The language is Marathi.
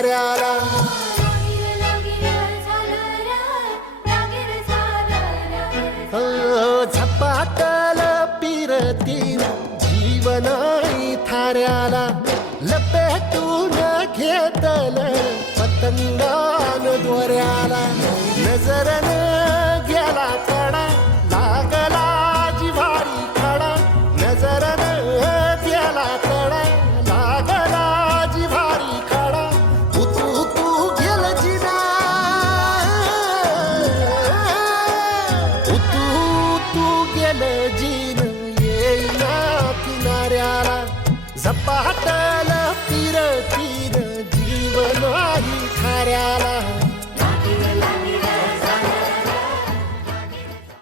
किनाऱ्याला. झपाटल फिरतीन जीवनाई थाऱ्याला. लपेटून घेतल पतंगान दोऱ्याला. नजरन गेला कडा लागला जिव्हारी खडा. नजरन गेला कडा लागला जिव्हारी खडा. तू गेल जिना तू गेल जीन येईना किनाऱ्याला. झपाटल फिरतीन जीवन आई थाऱ्याला.